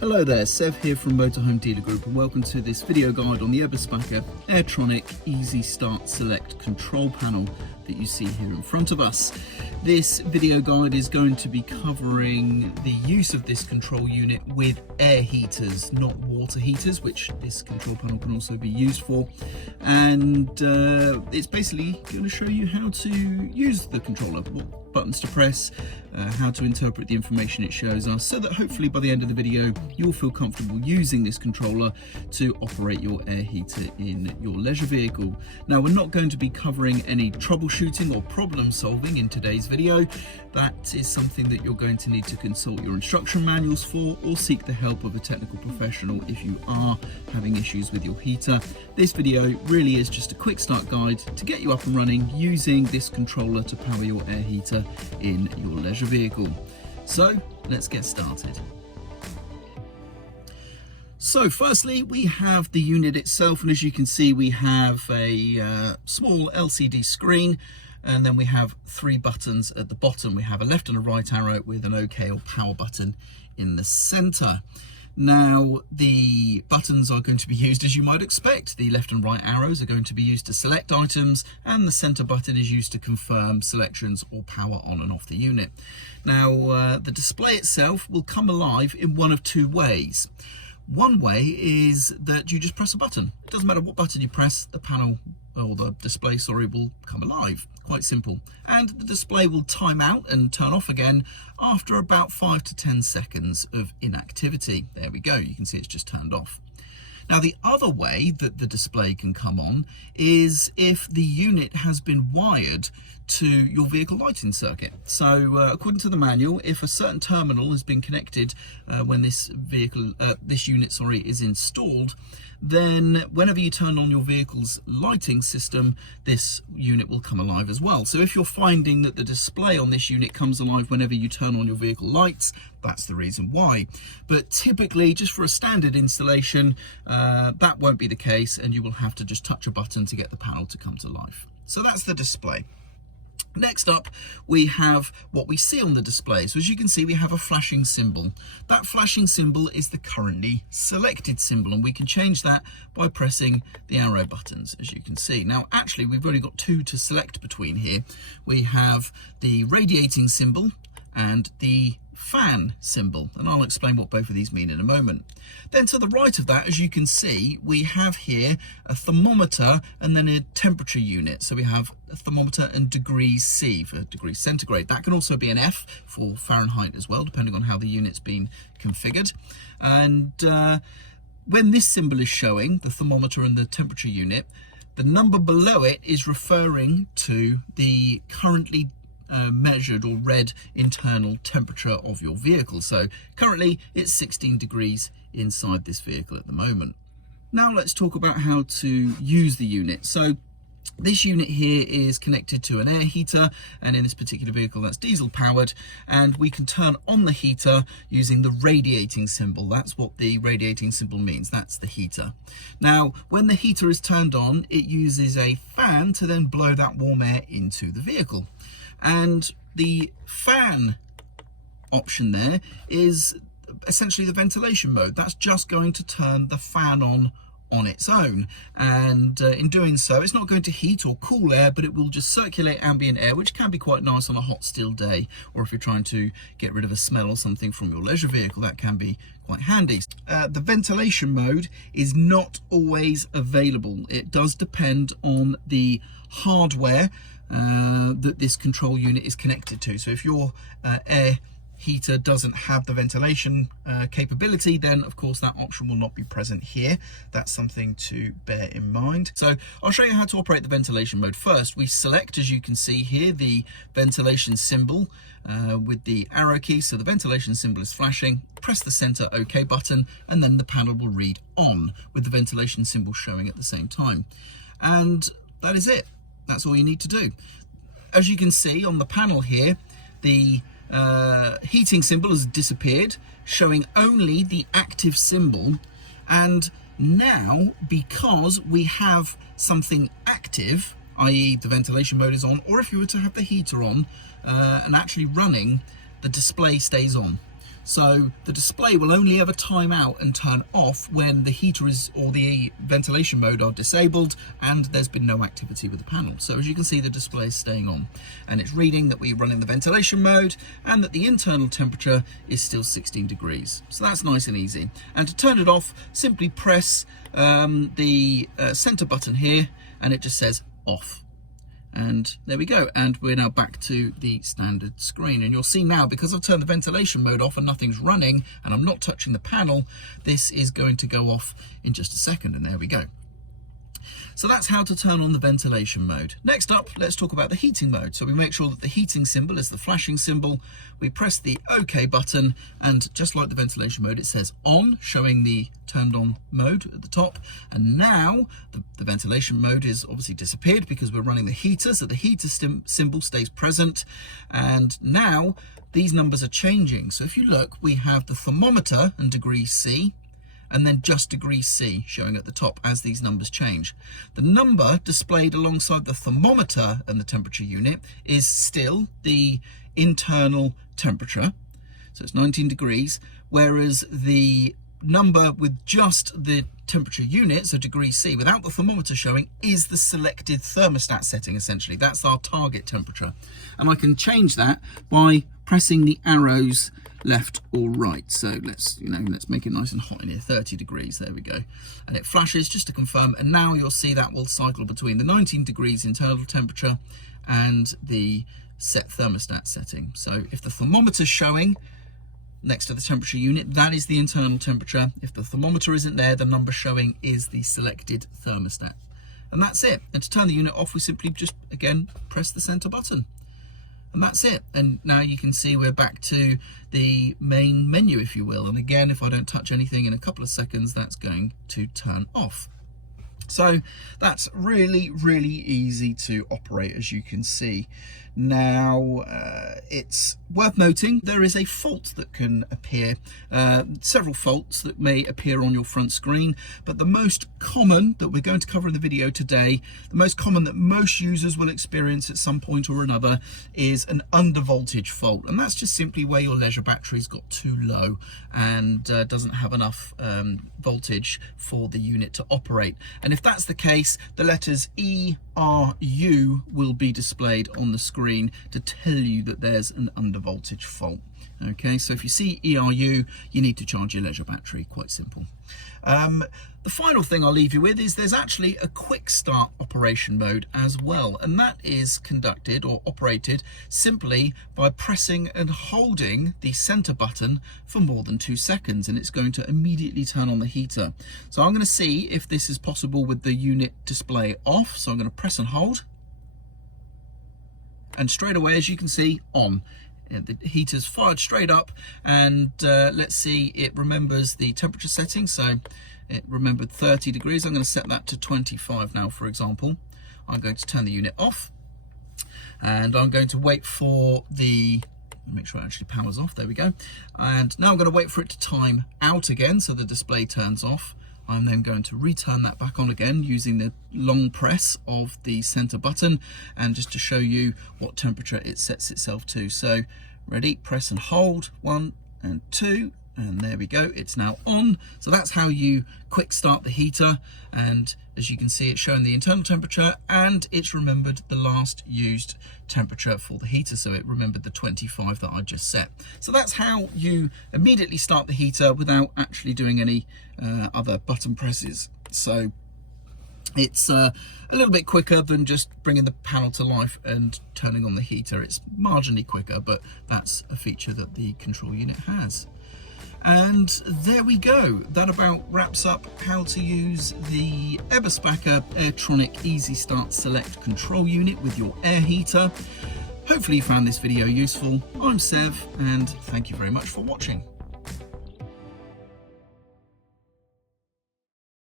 Hello there, Sev here from Motorhome Dealer Group, and welcome to this video guide on the Eberspacher Airtronic Easystart Select control panel that you see here in front of us. This video guide is going to be covering the use of this control unit with air heaters, not water heaters, which this control panel can also be used for. And it's basically going to show you how to use the controller, what buttons to press, how to interpret the information it shows us, so that hopefully by the end of the video you'll feel comfortable using this controller to operate your air heater in your leisure vehicle. Now, we're not going to be covering any troubleshooting or problem solving in today's video. That is something that you're going to need to consult your instruction manuals for, or seek the help of a technical professional if you are having issues with your heater. This video really is just a quick start guide to get you up and running using this controller to power your air heater in your leisure vehicle. So let's get started. So firstly, we have the unit itself, and as you can see, we have a small LCD screen, and then we have three buttons at the bottom. We have a left and a right arrow with an OK or power button in the center. Now, the buttons are going to be used as you might expect. The left and right arrows are going to be used to select items, and the center button is used to confirm selections or power on and off the unit. Now, the display itself will come alive in one of two ways. One way is that you just press a button. It doesn't matter what button you press, the panel or the display, will come alive. Quite simple. And the display will time out and turn off again after about 5 to 10 seconds of inactivity. There we go, you can see it's just turned off. Now, the other way that the display can come on is if the unit has been wired to your vehicle lighting circuit. So according to the manual, if a certain terminal has been connected when this unit is installed, then whenever you turn on your vehicle's lighting system, this unit will come alive as well. So if you're finding that the display on this unit comes alive whenever you turn on your vehicle lights, that's the reason why. But typically, just for a standard installation, that won't be the case, and you will have to just touch a button to get the panel to come to life. So that's the display. Next up, we have what we see on the display. So as you can see, we have a flashing symbol. That flashing symbol is the currently selected symbol, and we can change that by pressing the arrow buttons, as you can see. Now, actually, we've only got two to select between here. We have the radiating symbol and the fan symbol, and I'll explain what both of these mean in a moment. Then to the right of that, as you can see, we have here a thermometer and then a temperature unit. So we have a thermometer and degrees C for degrees centigrade. That can also be an F for Fahrenheit as well, depending on how the unit's been configured. And when this symbol is showing, the thermometer and the temperature unit, the number below it is referring to the currently measured or read internal temperature of your vehicle. So currently it's 16 degrees inside this vehicle at the moment. Now let's talk about how to use the unit. So this unit here is connected to an air heater, and in this particular vehicle that's diesel powered, and we can turn on the heater using the radiating symbol. That's what the radiating symbol means, that's the heater. Now, when the heater is turned on, it uses a fan to then blow that warm air into the vehicle. And the fan option there is essentially the ventilation mode. That's just going to turn the fan on its own, and in doing so, it's not going to heat or cool air, but it will just circulate ambient air, which can be quite nice on a hot still day, or if you're trying to get rid of a smell or something from your leisure vehicle, that can be quite handy. The ventilation mode is not always available. It does depend on the hardware that this control unit is connected to. So if your air heater doesn't have the ventilation capability, then of course that option will not be present here. That's something to bear in mind. So I'll show you how to operate the ventilation mode. First, we select, as you can see here, the ventilation symbol with the arrow key. So the ventilation symbol is flashing. Press the center OK button, and then the panel will read on with the ventilation symbol showing at the same time. And that is it. That's all you need to do. As you can see on the panel here, the heating symbol has disappeared, showing only the active symbol. And now, because we have something active, i.e. the ventilation mode is on, or if you were to have the heater on and actually running, the display stays on. So the display will only ever time out and turn off when the heater is or the ventilation mode are disabled and there's been no activity with the panel. So as you can see, the display is staying on and it's reading that we run in the ventilation mode and that the internal temperature is still 16 degrees. So that's nice and easy. And to turn it off, simply press the center button here and it just says off. And there we go, and we're now back to the standard screen. And you'll see now, because I've turned the ventilation mode off and nothing's running and I'm not touching the panel, this is going to go off in just a second, and there we go. So that's how to turn on the ventilation mode. Next up, let's talk about the heating mode. So we make sure that the heating symbol is the flashing symbol. We press the OK button, and just like the ventilation mode, it says on, showing the turned on mode at the top. And now the ventilation mode is obviously disappeared because we're running the heater, so the heater symbol stays present. And now these numbers are changing. So if you look, we have the thermometer and degrees C, and then just degrees C showing at the top as these numbers change. The number displayed alongside the thermometer and the temperature unit is still the internal temperature, so it's 19 degrees, whereas the number with just the temperature unit, so degrees C, without the thermometer showing, is the selected thermostat setting. Essentially, that's our target temperature. And I can change that by pressing the arrows left or right. So let's make it nice and hot in here, 30 degrees, there we go. And it flashes just to confirm, and now you'll see that will cycle between the 19 degrees internal temperature and the set thermostat setting. So if the thermometer's showing next to the temperature unit, that is the internal temperature. If the thermometer isn't there, the number showing is the selected thermostat. And that's it. And to turn the unit off, we simply just, again, press the center button. And that's it. And now you can see we're back to the main menu, if you will. And again, if I don't touch anything in a couple of seconds, that's going to turn off. So that's really, really easy to operate, as you can see. Now, it's worth noting there is a fault that can appear, several faults that may appear on your front screen, but the most common that we're going to cover in the video today, the most common that most users will experience at some point or another, is an undervoltage fault. And that's just simply where your leisure battery's got too low and doesn't have enough voltage for the unit to operate. And if that's the case, the letters ERU will be displayed on the screen to tell you that there's an undervoltage fault. Okay, so if you see ERU, you need to charge your leisure battery, quite simple. The final thing I'll leave you with is there's actually a quick start operation mode as well, and that is conducted or operated simply by pressing and holding the center button for more than 2 seconds, and it's going to immediately turn on the heater. So I'm going to see if this is possible with the unit display off. So I'm going to press and hold, and straight away, as you can see, on. The heater's fired straight up, and let's see, it remembers the temperature setting. So it remembered 30 degrees. I'm going to set that to 25 now, for example. I'm going to turn the unit off, and I'm going to wait for the, make sure it actually powers off, there we go. And now I'm going to wait for it to time out again, so the display turns off. I'm then going to return that back on again using the long press of the center button, and just to show you what temperature it sets itself to. So ready, press and hold, 1 and 2, and there we go, it's now on. So that's how you quick start the heater, and as you can see, it's showing the internal temperature and it's remembered the last used temperature for the heater, so it remembered the 25 that I just set. So that's how you immediately start the heater without actually doing any other button presses. So it's a little bit quicker than just bringing the panel to life and turning on the heater. It's marginally quicker, but that's a feature that the control unit has. And there we go. That about wraps up how to use the Eberspacher Airtronic Easystart Select control unit with your air heater. Hopefully you found this video useful. I'm Sev, and thank you very much for watching.